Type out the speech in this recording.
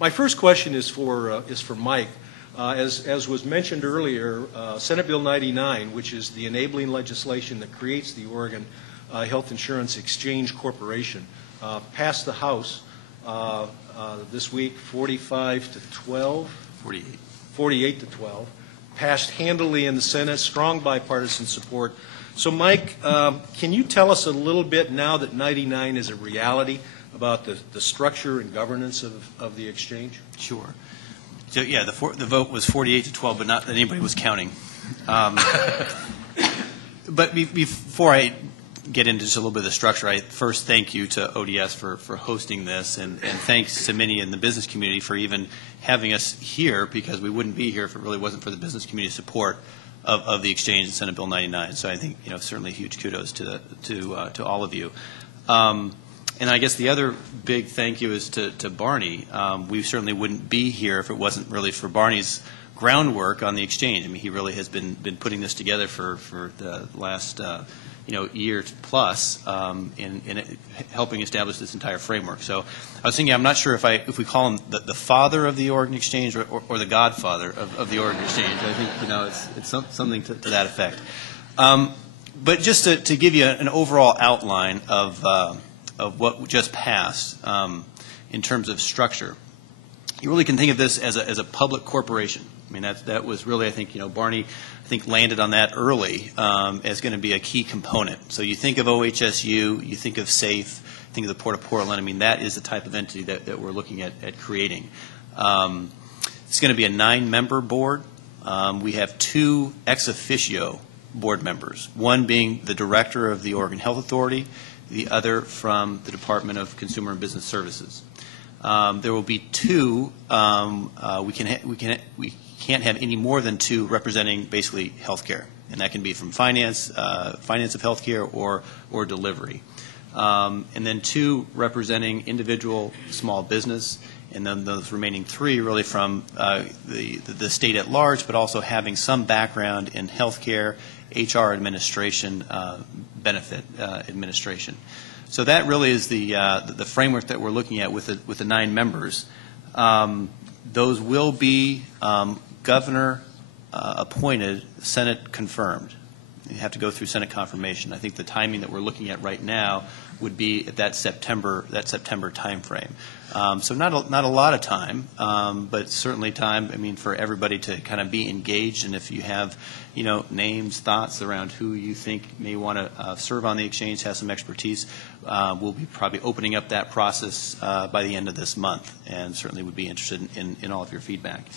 My first question is for Mike. As was mentioned earlier, Senate Bill 99, which is the enabling legislation that creates the Oregon Health Insurance Exchange Corporation, passed the House this week, 45 to 12. 48 to 12. Passed handily in the Senate, strong bipartisan support. So, Mike, can you tell us a little bit, now that 99 is a reality, about the structure and governance of the exchange? Sure. So, yeah, the vote was 48 to 12, but not that anybody was counting. But before I get into just a little bit of the structure, I first thank you to ODS for hosting this, and thanks to many in the business community for even having us here, because we wouldn't be here if it really wasn't for the business community support of the exchange and Senate Bill 99. So I think, certainly huge kudos to all of you. And I guess the other big thank you is to Barney. We certainly wouldn't be here if it wasn't really for Barney's groundwork on the exchange. I mean, he really has been putting this together for the last year plus in helping establish this entire framework. So I was thinking, I'm not sure if we call him the father of the Oregon Exchange or the godfather of the Oregon Exchange. I think it's something to that effect. But just to give you an overall outline of what just passed in terms of structure, you really can think of this as a public corporation. I mean, that was really, I think, Barney, landed on that early as going to be a key component. So you think of OHSU, you think of SAFE, think of the Port of Portland. I mean, that is the type of entity that we're looking at creating. It's going to be a 9-member board. We have 2 ex officio board members, one being the director of the Oregon Health Authority, the other from the Department of Consumer and Business Services. There will be 2. We can't have any more than 2 representing basically healthcare, and that can be from finance of healthcare or delivery, and then 2 representing individual small business, and then those remaining 3 really from the state at large, but also having some background in healthcare, HR administration, benefit administration. So that really is the framework that we're looking at with the 9 members. Those will be governor appointed, Senate confirmed. You have to go through Senate confirmation. I think the timing that we're looking at right now would be at that September time frame. So not a lot of time, but certainly time, I mean, for everybody to kind of be engaged. And if you have, names, thoughts around who you think may want to serve on the exchange, have some expertise, we'll be probably opening up that process by the end of this month, and certainly would be interested in all of your feedback.